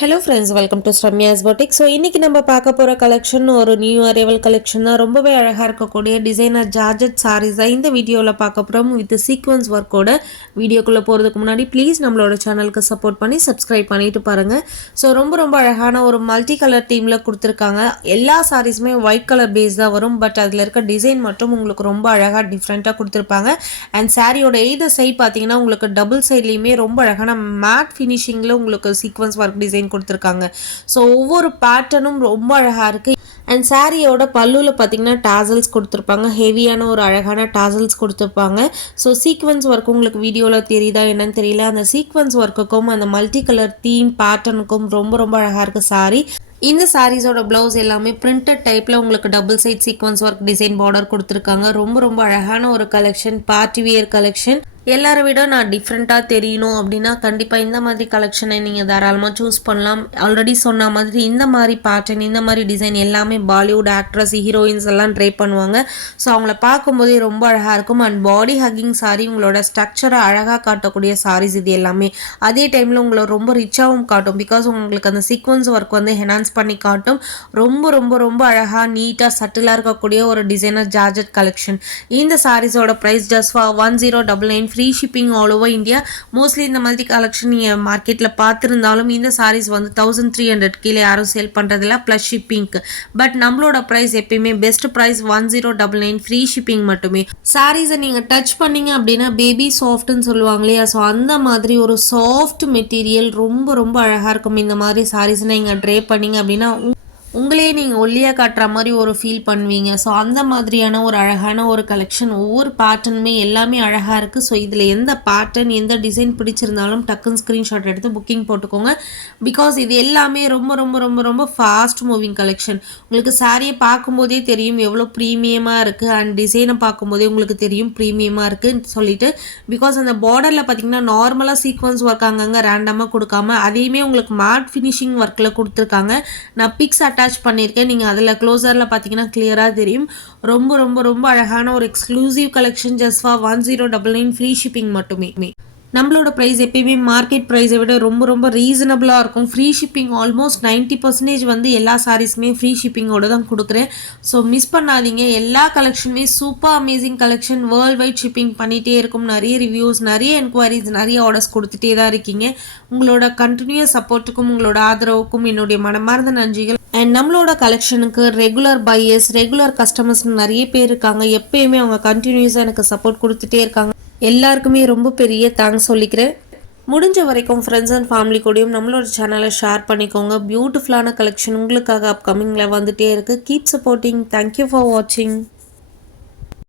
Hello friends, welcome to Ramya's boutique. So இன்றைக்கி நம்ம பார்க்க போகிற கலெக்ஷன் ஒரு நியூ அரைவல் கலெக்ஷன் தான். ரொம்பவே அழகாக இருக்கக்கூடிய டிசைனர் ஜார்ஜெட் சாரீஸ் தான் இந்த வீடியோவில் பார்க்க போகிறோம். வித் சீக்வன்ஸ் ஒர்க்கோட வீடியோக்குள்ளே போகிறதுக்கு முன்னாடி ப்ளீஸ் நம்மளோட சேனலுக்கு சப்போர்ட் பண்ணி சப்ஸ்கிரைப் பண்ணிட்டு பாருங்கள். ஸோ ரொம்ப அழகான ஒரு மல்டி கலர் டீமில் கொடுத்துருக்காங்க. எல்லா சாரீஸுமே ஒயிட் கலர் பேஸ் தான் வரும். பட் அதில் இருக்க டிசைன் மட்டும் உங்களுக்கு ரொம்ப அழகாக டிஃப்ரெண்ட்டாக கொடுத்துருப்பாங்க. அண்ட் சாரியோட எய்த சைட் பார்த்தீங்கன்னா உங்களுக்கு டபுள் சைட்லேயுமே ரொம்ப அழகான மேட் ஃபினிஷிங்கில் உங்களுக்கு சீக்வன்ஸ் ஒர்க் டிசைன் கொடுத்துருக்காங்க. ஸோ ஒவ்வொரு பேட்டர்னும் ரொம்ப அழகாக இருக்குது. அண்ட் சாரியோட பல்லுவில் பார்த்தீங்கன்னா டாசல்ஸ் கொடுத்துருப்பாங்க. ஹெவியான ஒரு அழகான டாசல்ஸ் கொடுத்துருப்பாங்க. ஸோ சீக்வன்ஸ் ஒர்க் உங்களுக்கு வீடியோவில் தெரியுதா என்னன்னு தெரியல. அந்த சீக்வன்ஸ் ஒர்க்குக்கும் அந்த மல்டி கலர் தீம் பேட்டர்னுக்கும் ரொம்ப அழகாக இருக்குது சாரி. இந்த சாரீஸோட ப்ளவுஸ் எல்லாமே பிரிண்டட் டைப்பில் உங்களுக்கு double side sequence work design border கொடுத்துருக்காங்க. ரொம்ப அழகான ஒரு கலெக்ஷன், பார்ட்டி வியர் கலெக்ஷன். எல்லாரை விட நான் டிஃப்ரெண்ட்டாக தெரியணும் அப்படின்னா கண்டிப்பாக இந்த மாதிரி கலெக்ஷனை நீங்கள் தாராளமாக சூஸ் பண்ணலாம். ஆல்ரெடி சொன்ன மாதிரி இந்த மாதிரி பேட்டர்ன், இந்த மாதிரி டிசைன் எல்லாமே பாலிவுட் ஆக்ட்ரஸ், ஹீரோயின்ஸ் எல்லாம் ட்ரை பண்ணுவாங்க. ஸோ அவங்கள பார்க்கும்போதே ரொம்ப அழகாக இருக்கும். அண்ட் பாடி ஹக்கிங் சாரி, உங்களோட ஸ்ட்ரக்சரை அழகாக காட்டக்கூடிய சாரீஸ் இது எல்லாமே. அதே டைமில் உங்களை ரொம்ப ரிச்சாகவும் காட்டும். பிகாஸ் உங்களுக்கு அந்த சீக்வன்ஸ் ஒர்க் வந்து என்ஹான்ஸ் பண்ணி காட்டும். ரொம்ப அழகாக நீட்டாக சட்டிலாக இருக்கக்கூடிய ஒரு டிசைனர் ஜார்ஜெட் கலெக்ஷன். இந்த சாரீஸோட price just for 1099, free shipping all over India. Mostly இந்த மல்டி கலெக்ஷன் நீங்கள் மார்க்கெட்டில் பார்த்துருந்தாலும் இந்த சாரீஸ் வந்து 1300 கீழே யாரும் சேல் பண்ணுறதில்ல ப்ளஸ் ஷிப்பிங்க்கு. பட் நம்மளோட ப்ரைஸ் எப்பயுமே பெஸ்ட் ப்ரைஸ் 1099, ஃப்ரீ ஷிப்பிங் மட்டுமே. சாரீஸை நீங்கள் டச் பண்ணிங்க அப்படின்னா பேபி சாஃப்ட்னு சொல்லுவாங்க இல்லையா, ஸோ அந்த மாதிரி ஒரு சாஃப்ட் மெட்டீரியல் ரொம்ப அழகாக இருக்கும். இந்த மாதிரி சாரீஸை நீங்கள் ட்ரே பண்ணிங்க அப்படின்னா உங்களே நீங்கள் ஒல்லியாக காட்டுற மாதிரி ஒரு ஃபீல் பண்ணுவீங்க. ஸோ அந்த மாதிரியான ஒரு அழகான ஒரு கலெக்ஷன். ஒவ்வொரு பேட்டர்னுமே எல்லாமே அழகாக இருக்குது. ஸோ இதில் எந்த பேட்டர்ன், எந்த டிசைன் பிடிச்சிருந்தாலும் டக்குன்னு ஸ்க்ரீன்ஷாட் எடுத்து புக்கிங் போட்டுக்கோங்க. பிகாஸ் இது எல்லாமே ரொம்ப ஃபாஸ்ட் மூவிங் கலெக்ஷன். உங்களுக்கு சாரியை பார்க்கும்போதே தெரியும் எவ்வளோ ப்ரீமியமாக இருக்குது. அண்ட் டிசைனை பார்க்கும்போதே உங்களுக்கு தெரியும் ப்ரீமியமாக இருக்குன்னு சொல்லிட்டு. பிகாஸ் அந்த பார்டரில் பார்த்தீங்கன்னா நார்மலாக சீக்வன்ஸ் ஒர்க் அங்கங்கே ரேண்டமாக கொடுக்காம அதையுமே உங்களுக்கு மேட் ஃபினிஷிங் ஒர்க்கில் கொடுத்துருக்காங்க. நான் பிக்ஸ் அட்டாச் பண்ணியிருக்கேன். நீங்கள் அதில் க்ளோசரில் பார்த்தீங்கன்னா கிளியராக தெரியும். ரொம்ப அழகான ஒரு exclusive collection just for 1099, free shipping மட்டுமே. நம்மளோட ப்ரைஸ் எப்பயுமே மார்க்கெட் ப்ரைஸை விட ரொம்ப ரீசனபிளாக இருக்கும். ஃப்ரீ ஷிப்பிங் ஆல்மோஸ்ட் 90% வந்து எல்லா சாரீஸுமே ஃப்ரீ ஷிப்பிங்கோடு தான் கொடுக்குறேன். ஸோ மிஸ் பண்ணாதீங்க. எல்லா கலெக்ஷனுமே super amazing collection. Worldwide shipping பண்ணிகிட்டே இருக்கும். நிறைய ரிவ்யூஸ், நிறைய என்கொயரிஸ், நிறைய ஆர்டர்ஸ் கொடுத்துட்டே தான் இருக்கீங்க. உங்களோட கண்டினியூஸ் சப்போர்ட்டுக்கும் உங்களோட ஆதரவுக்கும் என்னுடைய மனமார்ந்த நன்றிகள். அண்ட் நம்மளோட கலெக்ஷனுக்கு ரெகுலர் பையர்ஸ், ரெகுலர் கஸ்டமர்ஸ் நிறைய பேர் இருக்காங்க. எப்பயுமே அவங்க கண்டினியூஸாக எனக்கு சப்போர்ட் கொடுத்துட்டே இருக்காங்க. எல்லாருக்குமே ரொம்ப பெரிய தேங்க்ஸ் சொல்லிக்கிறேன். முடிஞ்ச வரைக்கும் ஃப்ரெண்ட்ஸ் அண்ட் ஃபேமிலி கூடயும் நம்மளோட சேனலை ஷேர் பண்ணிக்கோங்க. பியூட்டிஃபுல்லான கலெக்ஷன் உங்களுக்காக அப்கமிங்கில் வந்துகிட்டே இருக்குது. Keep supporting. தேங்க்யூ ஃபார் வாட்சிங்.